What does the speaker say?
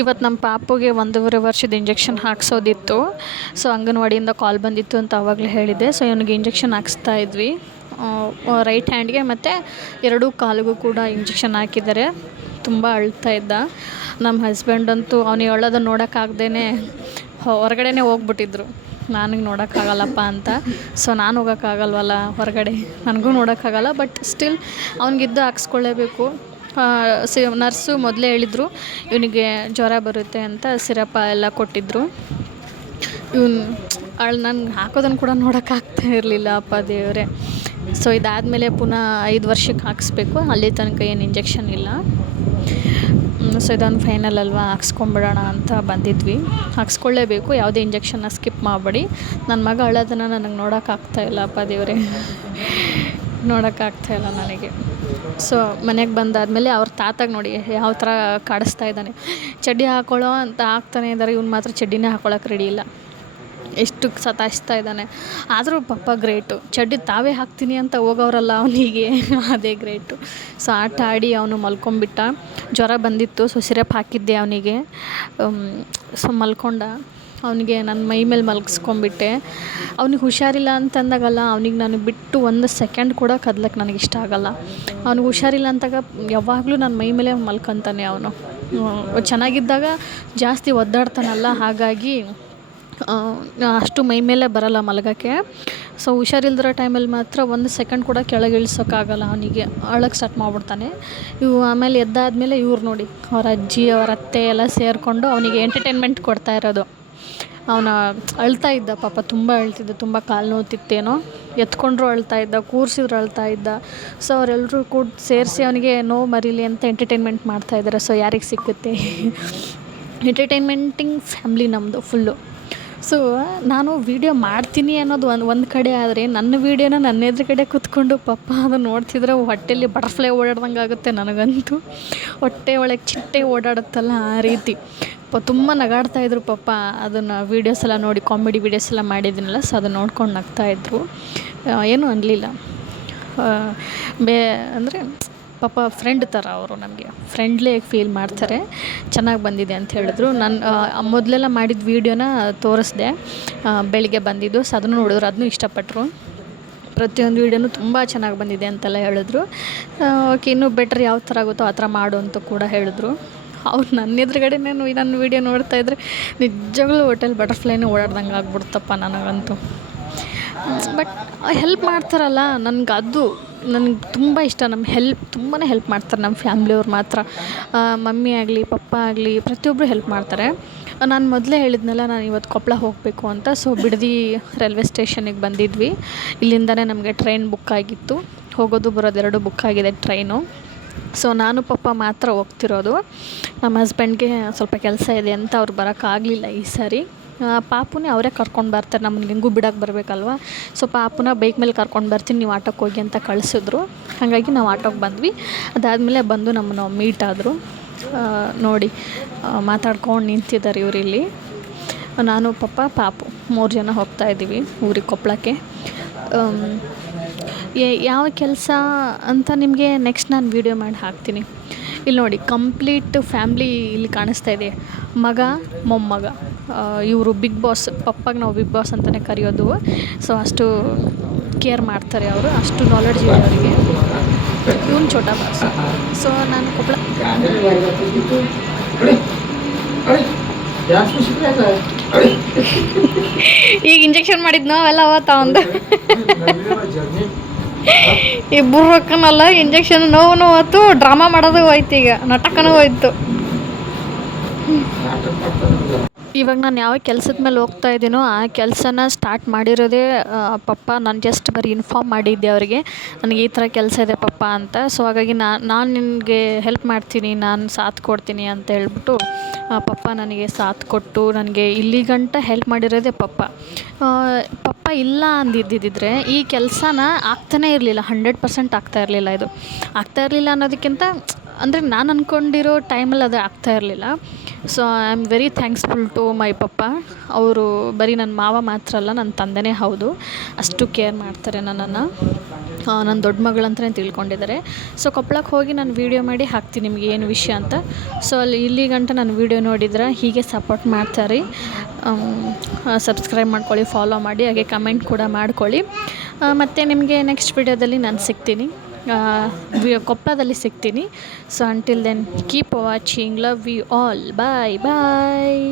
ಇವತ್ತು ನಮ್ಮ ಪಾಪುಗೆ 1.5 ವರ್ಷದ ಇಂಜೆಕ್ಷನ್ ಹಾಕ್ಸೋದಿತ್ತು. ಸೊ ಅಂಗನವಾಡಿಯಿಂದ ಕಾಲ್ ಬಂದಿತ್ತು ಅಂತ ಆವಾಗಲೇ ಹೇಳಿದ್ದೆ. ಸೊ ಇವನಿಗೆ ಇಂಜೆಕ್ಷನ್ ಹಾಕ್ಸ್ತಾ ಇದ್ವಿ. ರೈಟ್ ಹ್ಯಾಂಡ್ಗೆ ಮತ್ತು ಎರಡೂ ಕಾಲಿಗೂ ಕೂಡ ಇಂಜೆಕ್ಷನ್ ಹಾಕಿದ್ದಾರೆ. ತುಂಬ ಅಳ್ತಾ ಇದ್ದ. ನಮ್ಮ ಹಸ್ಬೆಂಡ್ ಅಂತೂ ಅವನಿಗೆ ಅಳೋದನ್ನು ನೋಡೋಕ್ಕಾಗ್ದೇ ಹೊರಗಡೆನೇ ಹೋಗ್ಬಿಟ್ಟಿದ್ರು. ನನಗೆ ನೋಡೋಕ್ಕಾಗಲ್ಲಪ್ಪ ಅಂತ. ಸೊ ನಾನು ಹೋಗೋಕ್ಕಾಗಲ್ವಲ್ಲ ಹೊರಗಡೆ, ನನಗೂ ನೋಡೋಕ್ಕಾಗಲ್ಲ. ಬಟ್ ಸ್ಟಿಲ್ ಅವ್ನಿಗಿದ್ದು ಹಾಕ್ಸ್ಕೊಳ್ಳೇಬೇಕು. ನರ್ಸು ಮೊದಲೇ ಹೇಳಿದ್ರು ಇವನಿಗೆ ಜ್ವರ ಬರುತ್ತೆ ಅಂತ ಸಿರಪ ಎಲ್ಲ ಕೊಟ್ಟಿದ್ದರು. ನನಗೆ ಹಾಕೋದನ್ನು ಕೂಡ ನೋಡೋಕ್ಕಾಗ್ತಾ ಇರಲಿಲ್ಲ. ಅಪ್ಪ ದೇವರೇ. ಸೊ ಇದಾದಮೇಲೆ ಪುನಃ 5 ವರ್ಷಕ್ಕೆ ಹಾಕಿಸ್ಬೇಕು. ಅಲ್ಲಿ ತನಕ ಏನು ಇಂಜೆಕ್ಷನ್ ಇಲ್ಲ. ಸೊ ಇದೊಂದು ಫೈನಲ್ ಅಲ್ವಾ, ಹಾಕ್ಸ್ಕೊಂಬಿಡೋಣ ಅಂತ ಬಂದಿದ್ವಿ. ಹಾಕ್ಸ್ಕೊಳ್ಳೇಬೇಕು, ಯಾವುದೇ ಇಂಜೆಕ್ಷನ್ನ ಸ್ಕಿಪ್ ಮಾಡಬೇಡಿ. ನನ್ನ ಮಗ ಅಳೋದನ್ನು ನನಗೆ ನೋಡೋಕ್ಕಾಗ್ತಾಯಿಲ್ಲ. ಅಪ್ಪ ದೇವರೇ, ನೋಡೋಕ್ಕಾಗ್ತಾಯಿಲ್ಲ ನನಗೆ. ಸೊ ಮನೆಗೆ ಬಂದಾದಮೇಲೆ ಅವ್ರ ತಾತಾಗ ನೋಡಿ ಯಾವ ಥರ ಕಾಡಿಸ್ತಾ ಇದ್ದಾನೆ. ಚಡ್ಡಿ ಹಾಕ್ಕೊಳ್ಳೋ ಅಂತ ಹಾಕ್ತಾನೆ ಇದ್ದಾರೆ, ಇವ್ನು ಮಾತ್ರ ಚಡ್ಡಿನೇ ಹಾಕ್ಕೊಳಕ್ಕೆ ರೆಡಿ ಇಲ್ಲ. ಎಷ್ಟು ಸತಾಯಿಸ್ತಾ ಇದ್ದಾನೆ. ಆದರೂ ಪಪ್ಪ ಗ್ರೇಟು. ಚಡ್ಡಿ ತಾವೇ ಹಾಕ್ತೀನಿ ಅಂತ ಹೋಗೋರಲ್ಲ ಅವನಿಗೆ, ಅದೇ ಗ್ರೇಟು. ಸೊ ಆಟ ಆಡಿ ಅವನು ಮಲ್ಕೊಂಬಿಟ್ಟ. ಜ್ವರ ಬಂದಿತ್ತು. ಸೊ ಸಿರಪ್ ಹಾಕಿದ್ದೆ ಅವನಿಗೆ. ಸೊ ಮಲ್ಕೊಂಡ. ಅವನಿಗೆ ನನ್ನ ಮೈ ಮೇಲೆ ಮಲಗಿಸ್ಕೊಂಬಿಟ್ಟೆ. ಅವ್ನಿಗೆ ಹುಷಾರಿಲ್ಲ ಅಂತಂದಾಗಲ್ಲ, ಅವ್ನಿಗೆ ನನಗೆ ಬಿಟ್ಟು 1 ಸೆಕೆಂಡ್ ಕೂಡ ಕದ್ಲಕ್ಕೆ ನನಗೆ ಇಷ್ಟ ಆಗಲ್ಲ. ಅವ್ನಿಗೆ ಹುಷಾರಿಲ್ಲ ಅಂತಾಗ ಯಾವಾಗಲೂ ನನ್ನ ಮೈ ಮೇಲೆ ಮಲ್ಕೊತಾನೆ ಅವನು. ಚೆನ್ನಾಗಿದ್ದಾಗ ಜಾಸ್ತಿ ಒದ್ದಾಡ್ತಾನಲ್ಲ, ಹಾಗಾಗಿ ಅಷ್ಟು ಮೈ ಮೇಲೆ ಬರೋಲ್ಲ ಮಲಗೋಕ್ಕೆ. ಸೊ ಹುಷಾರಿಲ್ದಿರೋ ಟೈಮಲ್ಲಿ ಮಾತ್ರ 1 ಸೆಕೆಂಡ್ ಕೂಡ ಕೆಳಗೆ ಇಳಿಸೋಕ್ಕಾಗಲ್ಲ. ಅವನಿಗೆ ಅಳಕ್ಕೆ ಸ್ಟಾರ್ಟ್ ಮಾಡಿಬಿಡ್ತಾನೆ. ಆಮೇಲೆ ಎದ್ದಾದಮೇಲೆ ಇವ್ರು ನೋಡಿ, ಅವ್ರ ಅಜ್ಜಿ ಅವ್ರ ಅತ್ತೆ ಎಲ್ಲ ಸೇರಿಕೊಂಡು ಅವನಿಗೆ ಎಂಟರ್ಟೈನ್ಮೆಂಟ್ ಕೊಡ್ತಾ ಇರೋದು. ಅವನ ಅಳ್ತಾ ಇದ್ದ ಪಾಪ, ತುಂಬ ಅಳ್ತಿದ್ದ. ತುಂಬ ಕಾಲು ನೋವ್ತಿತ್ತೇನೋ, ಎತ್ಕೊಂಡ್ರು ಅಳ್ತಾ ಇದ್ದ, ಕೂರಿಸಿದ್ರು ಅಳ್ತಾ ಇದ್ದ. ಸೊ ಅವರೆಲ್ಲರೂ ಕೂಡ ಸೇರಿಸಿ ಅವನಿಗೆ ನೋವು ಮರೀಲಿ ಅಂತ ಎಂಟರ್ಟೈನ್ಮೆಂಟ್ ಮಾಡ್ತಾಯಿದ್ದಾರೆ. ಸೊ ಯಾರಿಗೆ ಸಿಕ್ಕುತ್ತೆ ಎಂಟರ್ಟೈನ್ಮೆಂಟಿಂಗ್ ಫ್ಯಾಮ್ಲಿ ನಮ್ಮದು ಫುಲ್ಲು. ಸೊ ನಾನು ವೀಡಿಯೋ ಮಾಡ್ತೀನಿ ಅನ್ನೋದು ಒಂದು ಕಡೆ, ಆದರೆ ನನ್ನ ವೀಡಿಯೋನ ನನ್ನ ಎದುರುಗಡೆ ಕೂತ್ಕೊಂಡು ಪಪ್ಪ ಅದನ್ನು ನೋಡ್ತಿದ್ರೆ ಹೊಟ್ಟೆಯಲ್ಲಿ ಬಟರ್ಫ್ಲೈ ಓಡಾಡ್ದಂಗೆ ಆಗುತ್ತೆ ನನಗಂತೂ. ಹೊಟ್ಟೆ ಒಳಗೆ ಚಿಟ್ಟೆ ಓಡಾಡುತ್ತಲ್ಲ, ಆ ರೀತಿ ತುಂಬ ನಗಾಡ್ತಾಯಿದ್ರು ಪಪ್ಪ. ಅದನ್ನು ವೀಡಿಯೋಸ್ ಎಲ್ಲ ನೋಡಿ, ಕಾಮಿಡಿ ವೀಡಿಯೋಸ್ ಎಲ್ಲ ಮಾಡಿದ್ದೀನಲ್ಲ, ಸೊ ಅದನ್ನು ನೋಡ್ಕೊಂಡು ನಗ್ತಾಯಿದ್ರು. ಏನೂ ಅನ್ನಲಿಲ್ಲ. ಅಂದರೆ ಪಾಪ ಫ್ರೆಂಡ್ ಥರ ಅವರು, ನಮಗೆ ಫ್ರೆಂಡ್ಲಿಯಾಗಿ ಫೀಲ್ ಮಾಡ್ತಾರೆ. ಚೆನ್ನಾಗಿ ಬಂದಿದೆ ಅಂತ ಹೇಳಿದ್ರು. ನಾನು ಮೊದಲೆಲ್ಲ ಮಾಡಿದ ವೀಡಿಯೋನ ತೋರಿಸ್ದೆ, ಬೆಳಿಗ್ಗೆ ಬಂದಿದ್ದು. ಸೊ ಅದನ್ನು ನೋಡಿದ್ರು, ಅದನ್ನೂ ಇಷ್ಟಪಟ್ಟರು. ಪ್ರತಿಯೊಂದು ವೀಡಿಯೋನೂ ತುಂಬ ಚೆನ್ನಾಗಿ ಬಂದಿದೆ ಅಂತೆಲ್ಲ ಹೇಳಿದ್ರು. ಓಕೆ, ಇನ್ನೂ ಬೆಟ್ರ್ ಯಾವ ಥರ ಆಗುತ್ತೋ ಆ ಥರ ಮಾಡು ಅಂತ ಕೂಡ ಹೇಳಿದ್ರು. ಅವ್ರು ನನ್ನ ಎದುರುಗಡೆ ನನ್ನ ವೀಡಿಯೋ ನೋಡ್ತಾಯಿದ್ರೆ ನಿಜವಾಗ್ಲೂ ಹೋಟೆಲ್ ಬಟರ್ಫ್ಲೈನೇ ಓಡಾಡ್ದಂಗೆ ಆಗ್ಬಿಡ್ತಪ್ಪ ನನಗಂತೂ. ಬಟ್ ಹೆಲ್ಪ್ ಮಾಡ್ತಾರಲ್ಲ, ನನಗೆ ತುಂಬ ಇಷ್ಟ. ತುಂಬಾ ಹೆಲ್ಪ್ ಮಾಡ್ತಾರೆ ನಮ್ಮ ಫ್ಯಾಮ್ಲಿಯವ್ರು ಮಾತ್ರ. ಮಮ್ಮಿ ಆಗಲಿ ಪಪ್ಪ ಆಗಲಿ ಪ್ರತಿಯೊಬ್ಬರು ಹೆಲ್ಪ್ ಮಾಡ್ತಾರೆ. ನಾನು ಮೊದಲೇ ಹೇಳಿದ್ನಲ್ಲ, ನಾನು ಇವತ್ತು ಕೊಪ್ಪಳ ಹೋಗಬೇಕು ಅಂತ. ಸೊ ಬಿಡದಿ ರೈಲ್ವೆ ಸ್ಟೇಷನಿಗೆ ಬಂದಿದ್ವಿ. ಇಲ್ಲಿಂದನೇ ನಮಗೆ ಟ್ರೈನ್ ಬುಕ್ ಆಗಿತ್ತು. ಹೋಗೋದು ಬರೋದು 2 ಬುಕ್ ಆಗಿದೆ ಟ್ರೈನು. ಸೊ ನಾನು ಪಪ್ಪ ಮಾತ್ರ ಹೋಗ್ತಿರೋದು. ನಮ್ಮ ಹಸ್ಬೆಂಡ್ಗೆ ಸ್ವಲ್ಪ ಕೆಲಸ ಇದೆ ಅಂತ ಅವ್ರು ಬರೋಕ್ಕಾಗಲಿಲ್ಲ ಈ ಸಾರಿ. ಪಾಪುನೇ ಅವರೇ ಕರ್ಕೊಂಡು ಬರ್ತಾರೆ, ನಮ್ಮನ್ನ ಹೆಂಗೂ ಬಿಡೋಕ್ಕೆ ಬರಬೇಕಲ್ವ. ಸೊ ಪಾಪುನ ಬೈಕ್ ಮೇಲೆ ಕರ್ಕೊಂಡು ಬರ್ತೀನಿ, ನೀವು ಆಟೋಕ್ಕೆ ಹೋಗಿ ಅಂತ ಕಳಿಸಿದ್ರು. ಹಾಗಾಗಿ ನಾವು ಆಟೋಕ್ಕೆ ಬಂದ್ವಿ. ಅದಾದಮೇಲೆ ಬಂದು ನಮ್ಮನ್ನು ಮೀಟ್ ಆದರು. ನೋಡಿ ಮಾತಾಡ್ಕೊಂಡು ನಿಂತಿದ್ದಾರೆ ಇವರಿಲ್ಲಿ. ನಾನು ಪಪ್ಪ ಪಾಪು 3 ಜನ ಹೋಗ್ತಾಯಿದ್ದೀವಿ ಊರಿಗೆ, ಕೊಪ್ಪಳಕ್ಕೆ. ಯಾವ ಕೆಲಸ ಅಂತ ನಿಮಗೆ ನೆಕ್ಸ್ಟ್ ನಾನು ವೀಡಿಯೋ ಮಾಡಿ ಹಾಕ್ತೀನಿ. ಇಲ್ಲಿ ನೋಡಿ, ಕಂಪ್ಲೀಟ್ ಫ್ಯಾಮ್ಲಿ ಇಲ್ಲಿ ಕಾಣಿಸ್ತಾ ಇದೆ. ಮಗ, ಮೊಮ್ಮಗ, ಇವರು ಬಿಗ್ ಬಾಸ್. ಪಪ್ಪಾಗೆ ನಾವು ಬಿಗ್ ಬಾಸ್ ಅಂತಲೇ ಕರೆಯೋದು. ಸೊ ಅಷ್ಟು ಕೇರ್ ಮಾಡ್ತಾರೆ ಅವರು, ಅಷ್ಟು ನಾಲೆಡ್ಜ್ ಇದೆ ಅವರಿಗೆ. ಇವನು ಛೋಟಾ ಬಾಸ್. ಸೊ ನಾನು ಕೊಪ್ಪಳ ಈಗ ಇಂಜೆಕ್ಷನ್ ಮಾಡಿದ್ನೋ ಅವೆಲ್ಲ ಅವತ್ತ ಒಂದು ಇಬ್ಬರು ರೊಕ್ಕನಲ್ಲ, ಇಂಜೆಕ್ಷನ್ ನೋವು ಹೋಯ್ತು, ಡ್ರಾಮಾ ಮಾಡೋದು ಹೋಯ್ತು, ಈಗ ನಾಟಕನೂ ಹೋಯ್ತು. ಇವಾಗ ನಾನು ಯಾವ ಕೆಲಸದ ಮೇಲೆ ಹೋಗ್ತಾ ಇದ್ದೀನೋ ಆ ಕೆಲಸನ ಸ್ಟಾರ್ಟ್ ಮಾಡಿರೋದೇ ಪಪ್ಪ. ನಾನು ಜಸ್ಟ್ ಬರೀ ಇನ್ಫಾರ್ಮ್ ಮಾಡಿದ್ದೆ ಅವರಿಗೆ, ನನಗೆ ಈ ಥರ ಕೆಲಸ ಇದೆ ಪಪ್ಪ ಅಂತ. ಸೊ ಹಾಗಾಗಿ ನಾನು ನಿನಗೆ ಹೆಲ್ಪ್ ಮಾಡ್ತೀನಿ, ನಾನು ಸಾಥ್ ಕೊಡ್ತೀನಿ ಅಂತ ಹೇಳ್ಬಿಟ್ಟು ಪಪ್ಪ ನನಗೆ ಸಾಥ್ ಕೊಟ್ಟು ನನಗೆ ಇಲ್ಲಿ ಗಂಟ ಹೆಲ್ಪ್ ಮಾಡಿರೋದೇ ಪಪ್ಪ. ಪಪ್ಪ ಇಲ್ಲ ಅಂದಿದ್ದಿದ್ರೆ ಈ ಕೆಲಸನ ಆಗ್ತಾನೇ ಇರಲಿಲ್ಲ, 100% ಆಗ್ತಾ ಇರಲಿಲ್ಲ. ಇದು ಆಗ್ತಾ ಇರಲಿಲ್ಲ ಅನ್ನೋದಕ್ಕಿಂತ ಅಂದರೆ ನಾನು ಅಂದ್ಕೊಂಡಿರೋ ಟೈಮಲ್ಲಿ ಅದು ಆಗ್ತಾ ಇರಲಿಲ್ಲ. So I am very thanksful to my ಪಪ್ಪ. ಅವರು ಬರೀ ನನ್ನ ಮಾವ ಮಾತ್ರ ಅಲ್ಲ, ನನ್ನ ತಂದೆನೇ ಹೌದು. ಅಷ್ಟು ಕೇರ್ ಮಾಡ್ತಾರೆ ನನ್ನನ್ನು. ನನ್ನ ದೊಡ್ಡ ಮಗಳಂತಲೇ ತಿಳ್ಕೊಂಡಿದ್ದಾರೆ. ಸೊ ಕೊಪ್ಪಳಕ್ಕೆ ಹೋಗಿ ನಾನು ವೀಡಿಯೋ ಮಾಡಿ ಹಾಕ್ತೀನಿ ನಿಮಗೆ ಏನು ವಿಷಯ ಅಂತ. ಸೊ ಇಲ್ಲಿ ಗಂಟ ನಾನು ವೀಡಿಯೋ ನೋಡಿದ್ರೆ ಹೀಗೆ ಸಪೋರ್ಟ್ ಮಾಡ್ತಾರೆ. ಸಬ್ಸ್ಕ್ರೈಬ್ ಮಾಡ್ಕೊಳ್ಳಿ, ಫಾಲೋ ಮಾಡಿ, ಹಾಗೆ ಕಮೆಂಟ್ ಕೂಡ ಮಾಡ್ಕೊಳ್ಳಿ. ಮತ್ತು ನಿಮಗೆ ನೆಕ್ಸ್ಟ್ ವಿಡಿಯೋದಲ್ಲಿ ನಾನು ಸಿಗ್ತೀನಿ, ಕೊಪ್ಪಳದಲ್ಲಿ ಸಿಗ್ತೀನಿ. So until then keep watching, love you all, bye bye.